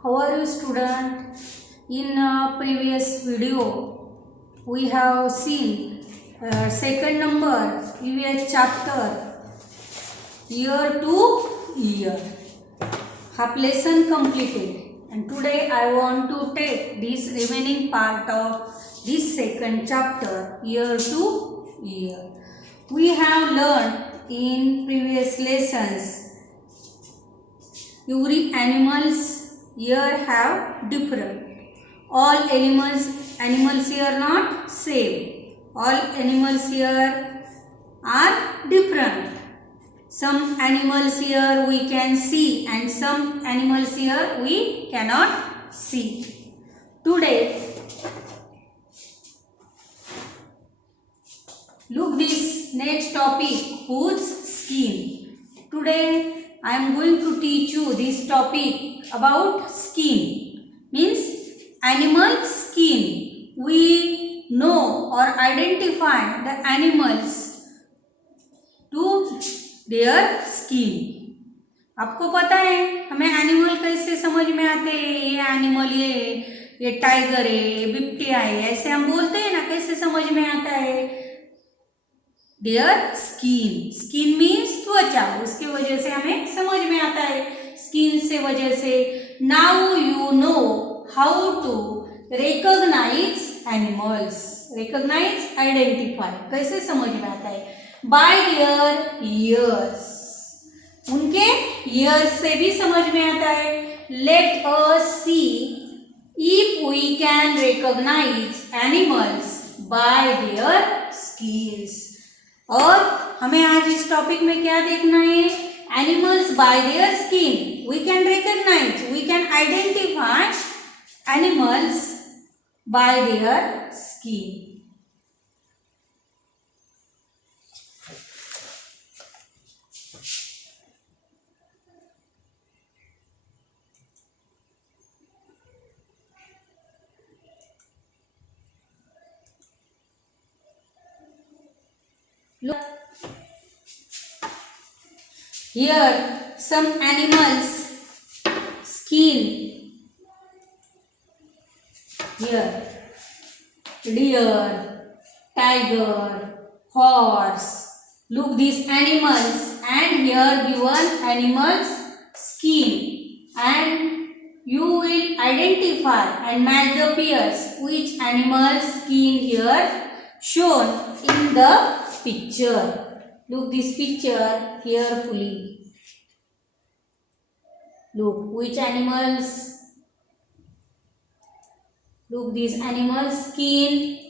How are you, student? In previous video, we have seen second number previous chapter year to year. Half lesson completed, and today I want to take this remaining part of this second chapter year to year. We have learned in previous lessons every animals here have different. All animals here not same. All animals here are different. Some animals here we can see and some animals here we cannot see. Today, look this next topic, whose skin. Today I am going to teach you this topic about skin. Means animal skin. We know or identify the animals to their skin. आपको पता है हमें animal कैसे समझ में आते हैं? ये एनिमल ये टाइगर है, ये बिबटिया है, ऐसे हम बोलते हैं ना, कैसे समझ में आता है? Their skin. स्किन मीन्स त्वचा, उसके वजह से हमें समझ में आता है. स्किन से वजह से. Now you know how to recognise animals. Recognise, identify, कैसे समझ में आता है? By their ears. उनके ईयर्स से भी समझ में आता है. Let us see if we can recognise animals by their skins. और हमें आज इस टॉपिक में क्या देखना है? Animals by their skin. We can recognise, we can identify animals by their skin. Look, here some animals skin. Here deer, tiger, horse. Look these animals, and here given animals skin, and you will identify and match the pairs which animal's skin here shown in the picture. Look this picture carefully. Look which animals. Look this animal's skin.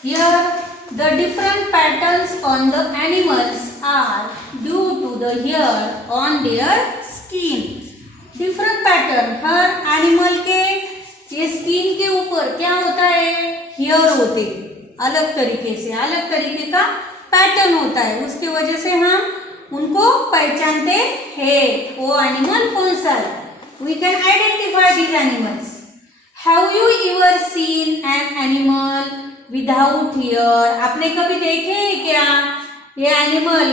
Here the different patterns on the animals are due to the hair on their skin. Different pattern. Her animal के ये skin के ऊपर क्या होता है? Hair होते, अलग तरीके से, अलग तरीके का पैटर्न होता है. उसके वजह से हम उनको पहचानते हैं वो एनिमल कौन सा है. We can identify these animals. Have you ever seen an animal without hair? आपने कभी देखे हैं क्या ये एनिमल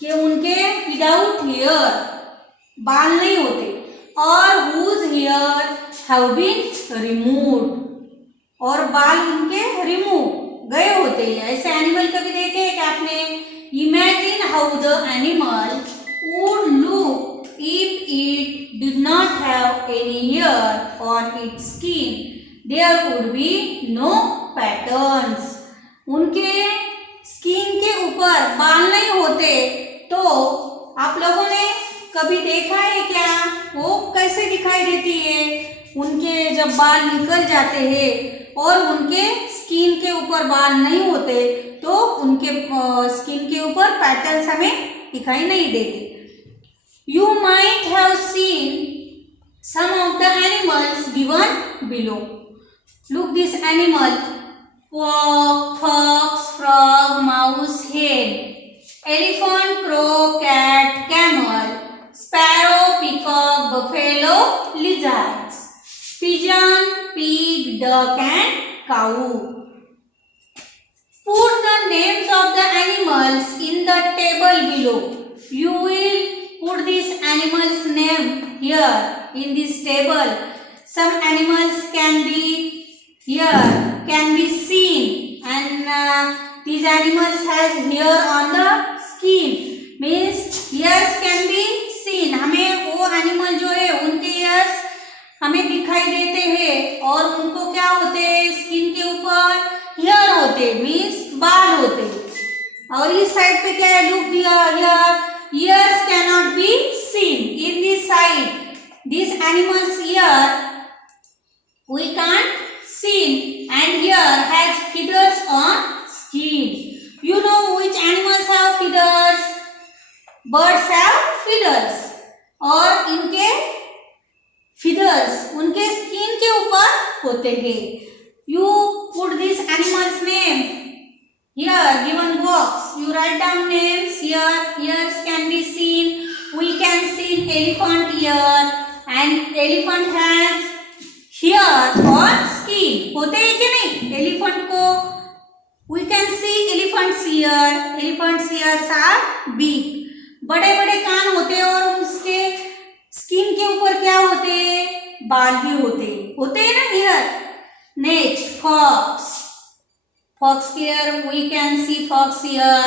कि उनके विदाउट हेयर, बाल नहीं होते, और whose hair have been removed, और बाल उनके रिमूव गए होते हैं. ऐसे एनिमल कभी देखे हैं क्या आपने? Imagine how the animal would look if it did not have any hair on its skin. There would be no patterns. उनके स्किन के ऊपर बाल नहीं होते तो आप लोगों ने कभी देखा है क्या वो कैसे दिखाई देती है? उनके जब बाल निकल जाते हैं और उनके स्किन के ऊपर बाल नहीं होते तो उनके स्किन के ऊपर पैटर्न्स हमें दिखाई नहीं देते. You might have seen some of the animals given below. Look this animal: fox, frog, mouse, hen, elephant, crow, cat, camel, sparrow, cow. Put the names of the animals in the table below. You will put this animal's name here in this table. Some animals can be here, can be seen, and these animals has hair on the skin. Means ears can be seen. हमें वो animal जो है उनके ears हमें दिखाई देते हैं और उनको क्या होते हैं, स्किन के ऊपर हेयर होते, मीन्स बाल होते. और इस साइड पे क्या है, look here, ears cannot be seen. In this side, this animal's ear we can't see, and here has feathers on skin. You know which animals have feathers? Birds have feathers. और इनके feathers उनके skin के ऊपर होते हैं. You put this animal's name here, given box. You write down names here. Ears can be seen. We can see elephant ear, and elephant has hair on skin. होते हैं कि नहीं? Elephant को we can see elephant's ear. Elephant's ears are big. बड़े बड़े कान होते हैं और उसके स्किन के ऊपर क्या होते हैं, बाल भी होते हैं ना hair. Next fox. Fox here we can see fox here.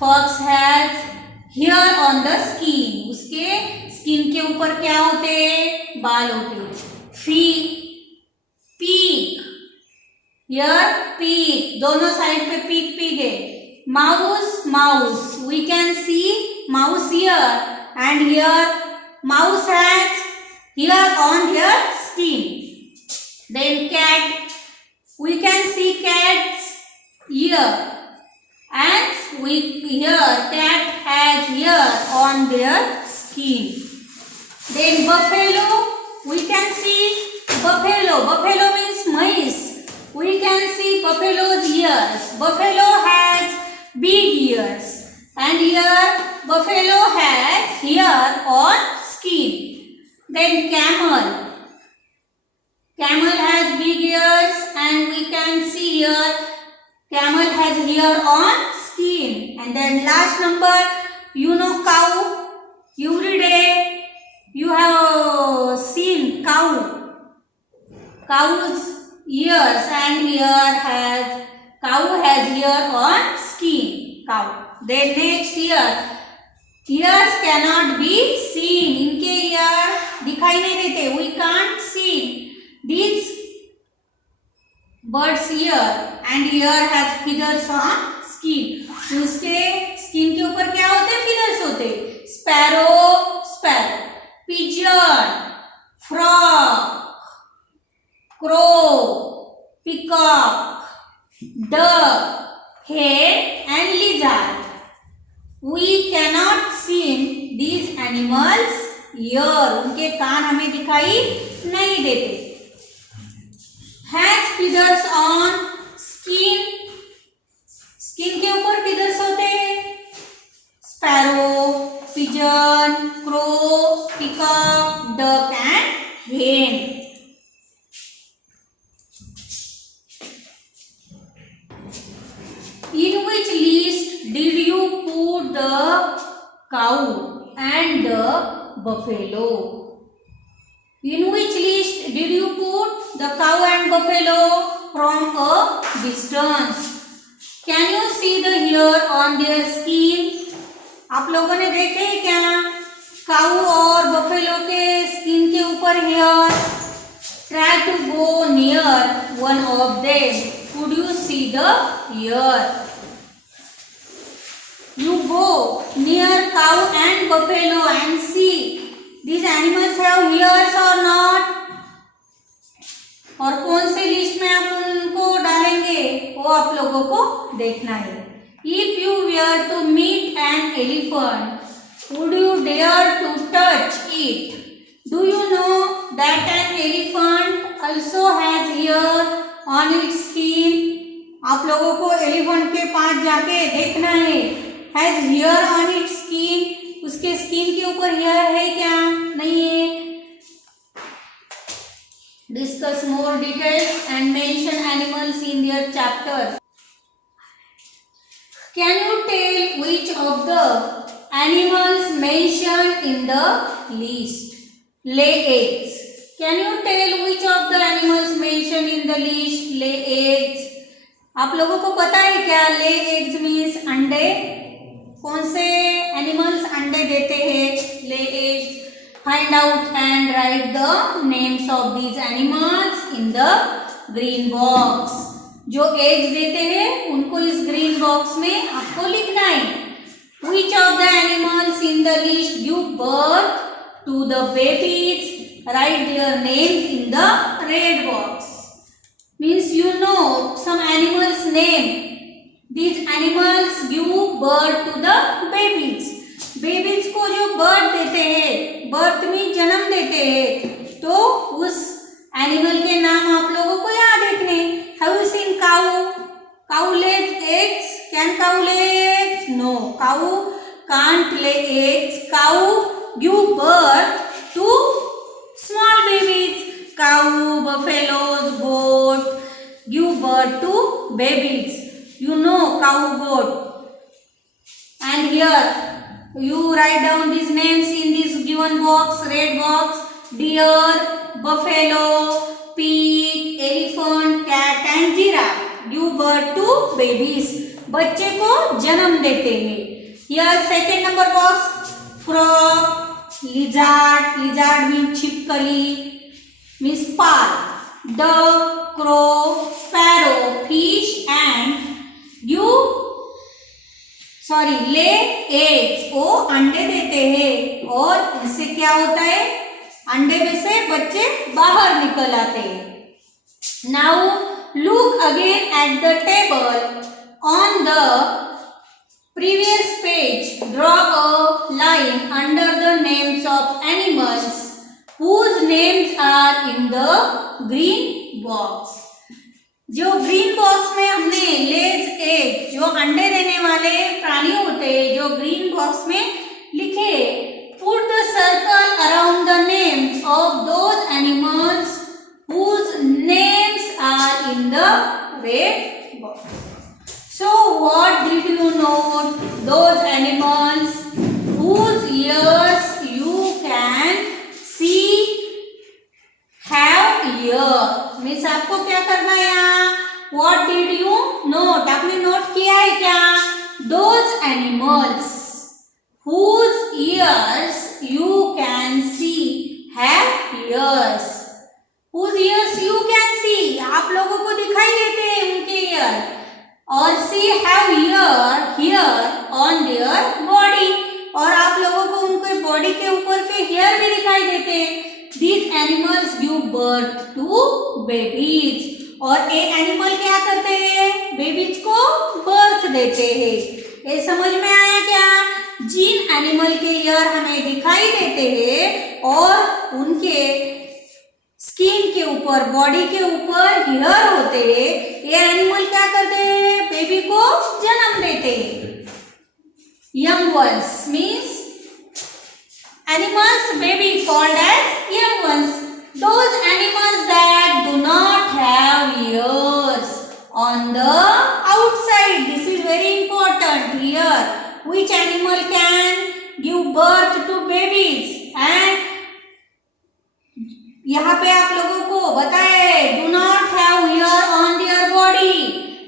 Fox has hair on the skin. उसके स्किन के ऊपर क्या होते हैं, बाल होते हैं. पीक. Here पीक, दोनों साइड पे पीक है. Mouse. We can see mouse here, and here mouse has hair on their skin. Then cat. We can see cat's ear, and here cat has hair on their skin. Then buffalo. We can see buffalo. Buffalo means mice. We can see buffalo's ears. Buffalo has big ears, and here buffalo has hair on skin. Then camel. Camel has big ears, and we can see here camel has hair on skin. And then last number, you know cow. Every day you have seen cow. Cow's ears, and cow has hair on skin. Cow. Then next ears cannot be seen. इनके ear दिखाई नहीं देते. We can't see these birds ear, and ear has feathers on skin. उसके skin के ऊपर क्या होते हैं, feathers होते. Sparrow. Pigeon. Frog. Crow. Peacock. Duck. Hen and lizard. We cannot see these animals ear. उनके कान हमें दिखाई नहीं देते. Has feathers on skin. Skin के ऊपर feathers होते हैं. Sparrow, pigeon, crow, peacock, duck and hen. In which list did you put the cow and the buffalo? In which list did you put the cow and buffalo from a distance? Can you see the hair on their skin? आप लोगों ने देखे हैं क्या काऊ और buffalo के skin के ऊपर hair? Try to go near one of them. Could you see the hair? You go near cow and buffalo and see these animals have hairs or not. और कौन से लिस्ट में आप उनको डालेंगे वो आप लोगों को देखना है. If you were to meet an elephant, would you dare to touch it? Do you know that an elephant also has hair on its skin? आप लोगों को एलिफेंट के पास जाके देखना है. Has hair on its skin? उसके skin के ऊपर हेयर है क्या? नहीं है. discuss more details and mention animals in their chapter. Can you tell which of the animals mentioned in the list lay eggs? Can you tell which of the animals mentioned in the list lay eggs? आप लोगों को पता है क्या lay eggs means अंडे? कौन से animals अंडे देते हैं? lay eggs. Find out and write the names of these animals in the green box. जो एग्स देते हैं उनको इस ग्रीन बॉक्स में आपको लिखना है. Which of the animals in the list give birth to the babies? Write their names in the red box. Means you know some animals name. These animals give birth to the babies. Babies को जो birth देते हैं, birth में जन्म देते हैं, तो उस एनिमल के नाम आप लोगों को याद रखने. Have you seen cow? Cow lays eggs. Can cow lay eggs? No. Cow can't lay eggs. Cow give birth to small babies. Cow, buffaloes, goat give birth to babies. You know cow, goat. And here you write down these names in this given box, red box. Deer, buffalo, pig, elephant, cat and giraffe give birth to babies. बच्चे को जन्म देते हैं. Here second number box, frog, lizard, lizard means छिपकली, means spark, dove, crow, sparrow, fish and lay eggs. वो अंडे देते हैं और इससे क्या होता है? अंडे में से बच्चे बाहर निकल आते हैं. Now look again at the table on the previous page. Draw a line under the names of animals whose names are in the green box. जो ग्रीन बॉक्स में हमने लेज एग, जो अंडे देने वाले प्राणी होते हैं, जो ग्रीन बॉक्स में लिखे, put the circle around the names of those animals whose names are in the red box. So what did you note? Those animals whose ears you can see have ear. Means आपको क्या करना है यहाँ? What did you note? आपने note किया है क्या? Those animals whose ears you can see have ears. Whose ears you can see? आप लोगों को दिखाई देते हैं उनके ईयर. और see have ear here on their body. और आप लोगों को उनके बॉडी के ऊपर के हेयर भी दिखाई देते हैं. These animals give birth to babies. और ये एनिमल क्या करते हैं? बेबीज को बर्थ देते हैं. ये समझ में आया क्या? जिन एनिमल के ईयर हमें दिखाई देते हैं और उनके स्किन के ऊपर, बॉडी के ऊपर हेयर होते हैं, ये एनिमल क्या करते हैं? बेबी को जन्म देते हैं. Young ones means animals may be called as young ones. Those animals that do not have ears on the outside. This is very important here. Which animal can give birth to babies? And यहाँ पे आप लोगों को बताए do not have ear on their body.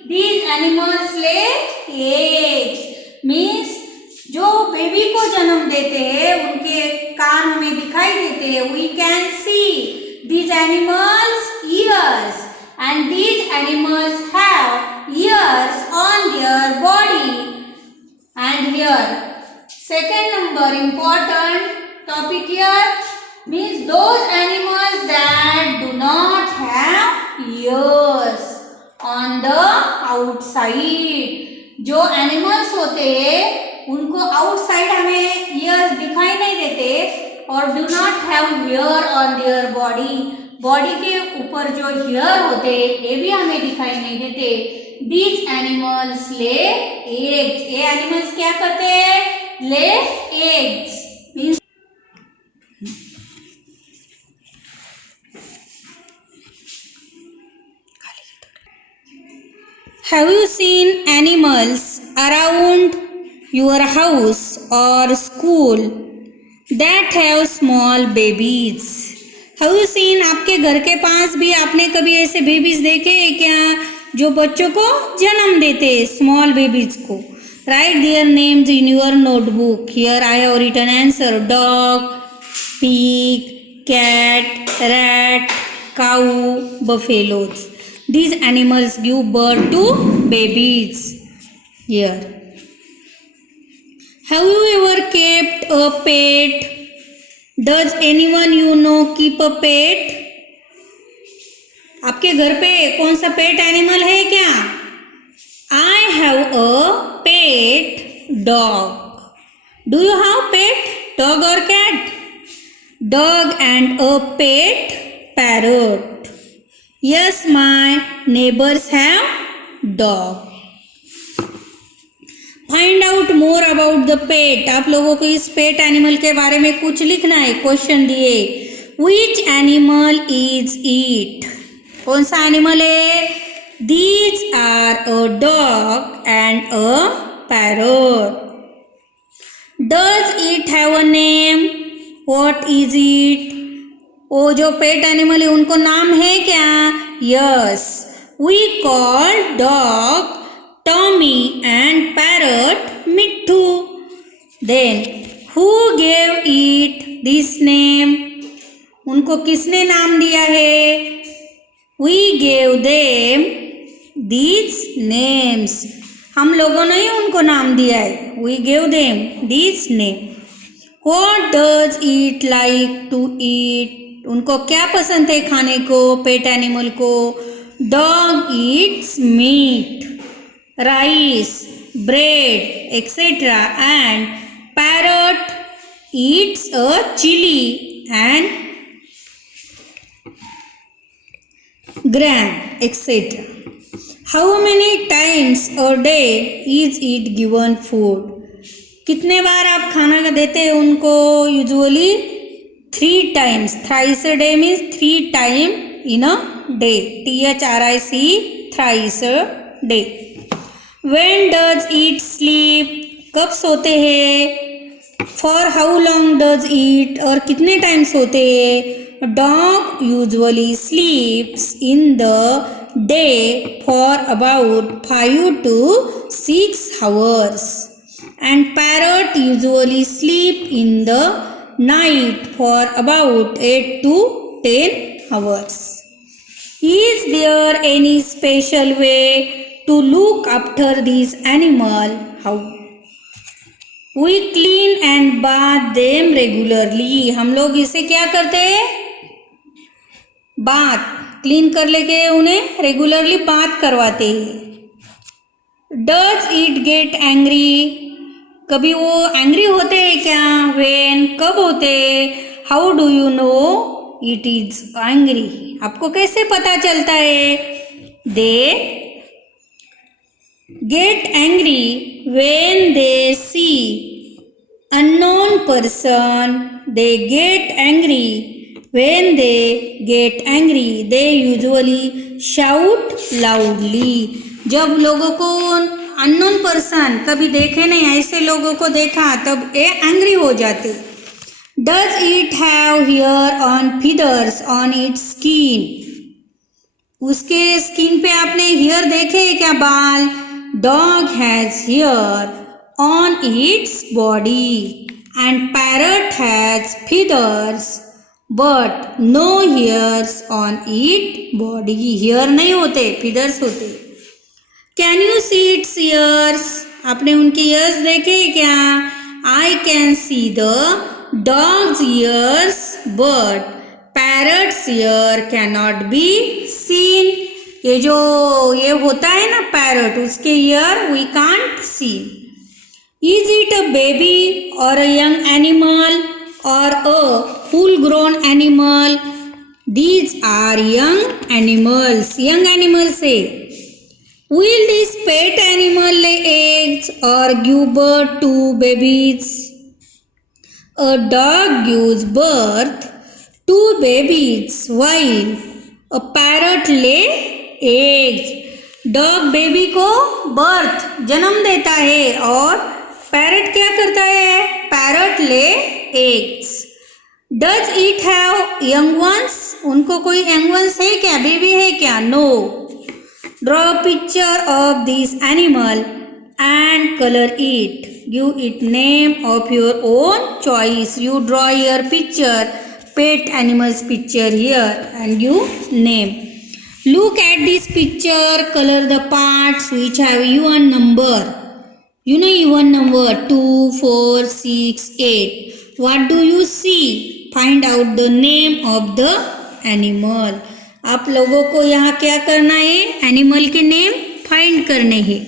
These animals lay eggs. Means जो baby को जन्म देते हैं उनके कान हमें दिखाई देते हैं. We can see these animals ears and these animals have ears on their body. And here second number important topic here means those animals that do not have ears on the outside. जो animals होते हैं उनको outside हमें years दिखाई नहीं देते और do not have year on their body. Body के ऊपर जो हेयर होते ये भी हमें दिखाई नहीं देते. These animals lay eggs. ये एनिमल्स क्या करते हैं? Lay eggs. Means Have you seen animals around your house or school that have small babies? Have you seen आपके घर के पास भी आपने कभी ऐसे बेबीज देखे हैं क्या जो बच्चों को जन्म देते हैं, स्मॉल बेबीज को? Write their names in your notebook. Here I have written answer: dog, pig, cat, rat, cow, buffaloes. These animals give birth to babies. Here. Have you ever kept a pet? Does anyone you know keep a pet? आपके घर पे कौन सा pet animal है क्या? I have a pet dog. Do you have pet dog or cat? Dog and a pet parrot. Yes, my neighbors have dog. Find out more about the pet. आप लोगों को इस पेट एनिमल के बारे में कुछ लिखना है. क्वेश्चन दिए. Which animal is it? कौन सा एनिमल है? These are a dog and a parrot. Does it have a name? What is it? वो जो पेट एनिमल है उनको नाम है क्या? Yes. We call dog Tommy and parrot Mittu. Then who gave it this name? उनको किसने नाम दिया है? We gave them these names. हम लोगों ने ही उनको नाम दिया है. We gave them these name. What does it like to eat? उनको क्या पसंद है खाने को, पेट एनिमल को? Dog eats meat, rice, bread, etc. And parrot eats a chili and gram, etc. How many times a day is it given food? कितने बार आप खाना देते हैं उनको? Usually 3 times. Thrice a day means 3 times in a day. THRICE, thrice a day. When does it sleep? कब सोते हैं? For how long does it? और कितने टाइम सोते हैं? Dog usually sleeps in the day for about 5 to 6 hours. And parrot usually sleep in the night for about 8 to 10 hours. Is there any special way to look after this animal? How? We clean and bath them regularly. हम लोग इसे क्या करते हैं? Bath clean कर लेके उन्हें regularly bath करवाते हैं. Does it get angry? कभी वो एंग्री होते हैं क्या? When? कब होते? How do you know it is angry? आपको कैसे पता चलता है? They get angry when they see unknown person. They get angry when they get angry. They usually shout loudly. जब लोगों को अननोन पर्सन कभी देखे नहीं, ऐसे लोगों को देखा तब ये एंग्री हो जाते. Does it have hair on feathers on its skin? उसके स्किन पे आपने हेयर देखे क्या? बाल. Dog has hair on its body and parrot has feathers but no hairs on its body. Hair नहीं होते, feathers होते. Can you see its ears? आपने उनके ears देखे क्या? I can see the dog's ears but parrot's ear cannot be seen. ये होता है ना पैरट, उसके ear we can't see. Is it a baby or a young animal or a full grown animal? These are young animals. Young animals है. Will this pet animal lay eggs or give birth to babies? A dog gives birth to babies while a parrot lay eggs. Dog baby को birth जन्म देता है और parrot क्या करता है? Parrot lay eggs. Does it have young ones? उनको कोई यंग वंस है क्या? बेबी है क्या? No. Draw picture of this animal and color it. Give it name of your own choice. You draw your picture, pet animals picture here and give name. Look at this picture, color the parts which have even number. You know even number 2, 4, 6, 8. What do you see? Find out the name of the animal. आप लोगों को यहाँ क्या करना है? Animal के name find करने हैं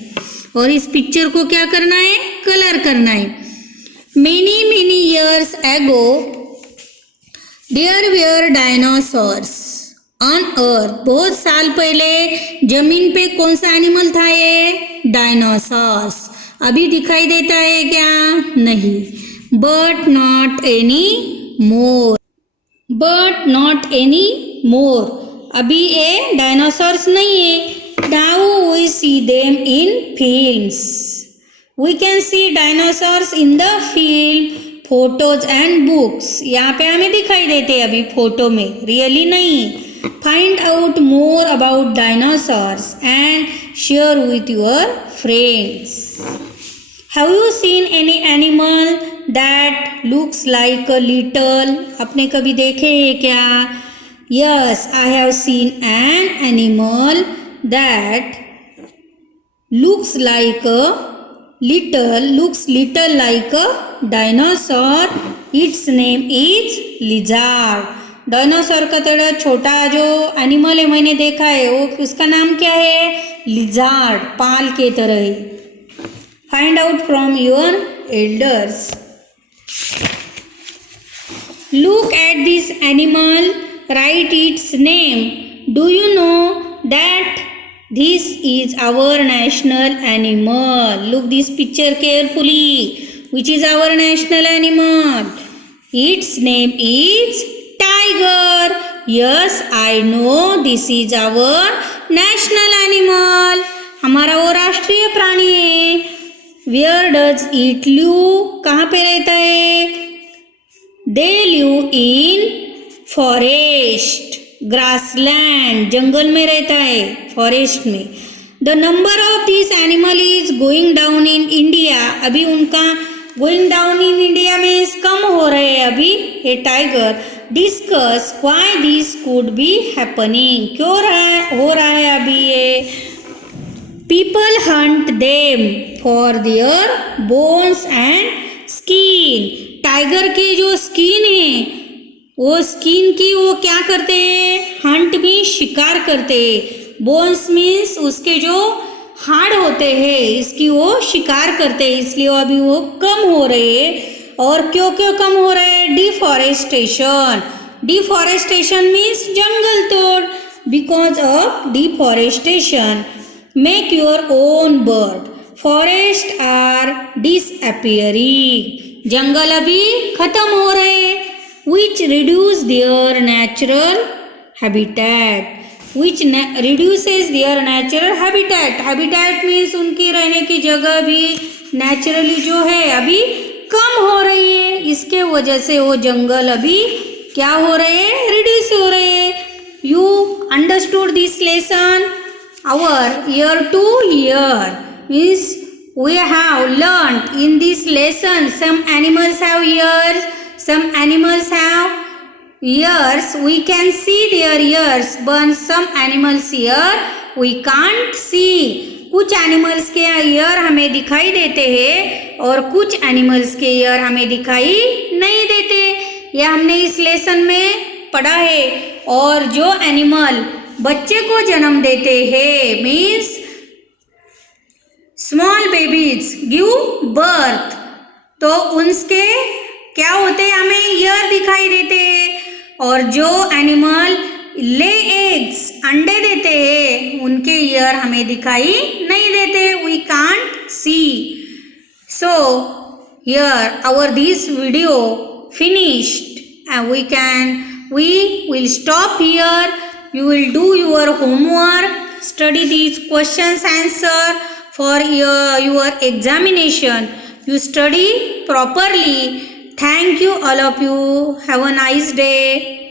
और इस पिक्चर को क्या करना है? कलर करना है। Many many years ago there were dinosaurs on earth. बहुत साल पहले जमीन पे कौन सा एनिमल था? ये डायनासोर्स। अभी दिखाई देता है क्या? नहीं। But not any more. But not any more. अभी ये डायनासोर्स नहीं है। Now we see them in films. We can see dinosaurs in the film, photos and books. यहाँ पे हमें दिखाई देते हैं अभी फोटो में, रियली नहीं। Find out more about dinosaurs and share with your friends. Have you seen any animal that looks like a little? आपने कभी देखे हैं क्या? Yes, I have seen an animal that looks like a little like a dinosaur. Its name is lizard. Dinosaur का थोड़ा छोटा जो animal है मैंने देखा है वो उसका नाम क्या है? लिजार्ड। पाल के तरह है। Find out from your elders. Look at this animal, right it's name. Do you know that this is our national animal? Look this picture carefully. Which is our national animal? Its name is tiger. Yes, I know this is our national animal. हमारा वो राष्ट्रीय प्राणी है। Where does it live? कहाँ पे रहता है? They live in forest. Grassland, जंगल में रहता है, फॉरेस्ट में। The number of this animal is going down in India. अभी उनका गोइंग डाउन इन इंडिया में कम हो रहे हैं अभी ये tiger. Discuss why this could be happening. क्यों हो रहा है अभी ये? People Hunt them for their bones and skin. Tiger के जो स्किन है वो स्किन की वो क्या करते हैं? हंट भी शिकार करते हैं। बोन्स मीन्स उसके जो हाड़ होते हैं इसकी वो शिकार करते हैं, इसलिए अभी वो कम हो रहे हैं। और क्यों क्यों कम हो रहे हैं? डिफॉरेस्टेशन। डिफॉरेस्टेशन मीन्स जंगल तोड़। Because of deforestation make your own bird. Forest are disappearing. जंगल अभी खत्म हो रहे हैं। which reduce their natural habitat. Which reduces their natural habitat. Habitat means उनकी रहने की जगह भी naturally जो है अभी कम हो रही है। इसके वजह से वो जंगल अभी क्या हो रहे हैं? रिड्यूस हो रहे हैं। You understood this lesson? Our year to year means we have learnt in this lesson some animals have ears. Some animals have ears. We can see their ears, but some animals ear we can't see. कुछ animals के year हमें दिखाई देते हैं और कुछ animals के year हमें दिखाई नहीं देते। यह हमने इस लेसन में पढ़ा है। और जो एनिमल बच्चे को जन्म देते हैं means small babies give birth, तो उनके क्या होते हैं? हमें ईयर दिखाई देते हैं। और जो एनिमल ले एग्स अंडे देते हैं उनके ईयर हमें दिखाई नहीं देते। We can't see. So here our this video finished and we will stop here. You will do your homework. study these questions answer for your examination. You study properly. Thank you all of you. Have a nice day.